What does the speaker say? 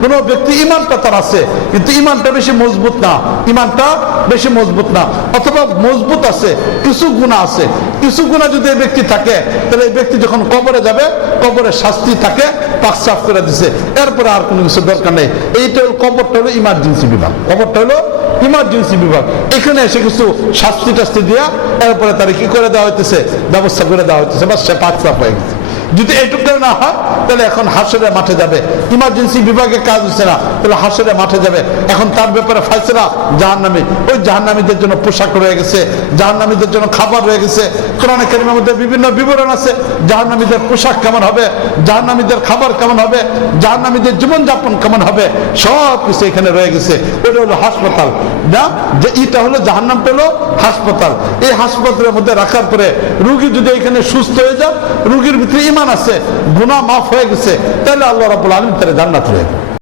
কোন ব্যক্তি ইমানটা তার আছে কিন্তু ইমানটা বেশি মজবুত না, ইমানটা বেশি মজবুত না, অথবা মজবুত আছে কিছু গুনাহ আছে, কিছু গুনাহ যদি এই ব্যক্তি থাকে তাহলে এই ব্যক্তি যখন কবরে যাবে কবরের শাস্তি তাকে পাক সাফ করে দিছে, এরপরে আর কোনো কিছু দরকার নেই। এইটা হলো কবরটা হলো ইমার্জেন্সি বিভাগ, কবরটা হলো ইমার্জেন্সি বিভাগ। এখানে এসে কিছু শাস্তি টাস্তি দিয়া এরপরে তার কি করে দেওয়া হইতেছে, ব্যবস্থা করে দেওয়া হইতেছে, বাস সে পাক সাফ হয়ে গেছে। যদি এইটুকু না হয় তাহলে এখন হাসরের মাঠে যাবে, ইমার্জেন্সি বিভাগে কাজ হচ্ছে না তাহলে হাসরের মাঠে যাবে। এখন তার ব্যাপারে ফয়সালা জাহান্নামী, ওই জাহান্নামীদের জন্য পোশাক রয়ে গেছে, জাহান্নামীদের জন্য খাবার রয়ে গেছে। কোরআনে কারীমের মধ্যে বিভিন্ন বিবরণ আছে জাহান্নামীদের পোশাক কেমন হবে, জাহান্নামীদের খাবার কেমন হবে, জাহান্নামীদের জীবনযাপন কেমন হবে, সব কিছু এখানে রয়ে গেছে। ওটা হলো হাসপাতাল না, যে এটা হলো জাহান্নামটা হলো হাসপাতাল। এই হাসপাতালের মধ্যে রাখার পরে রুগী যদি এখানে সুস্থ হয়ে যায়, রুগীর ভিতরে ইমান আছে, গুনাহ মাফ হয়ে গেছে, তাহলে আল্লাহ রাব্বুল আলামিন তার জান্নাত দেবে।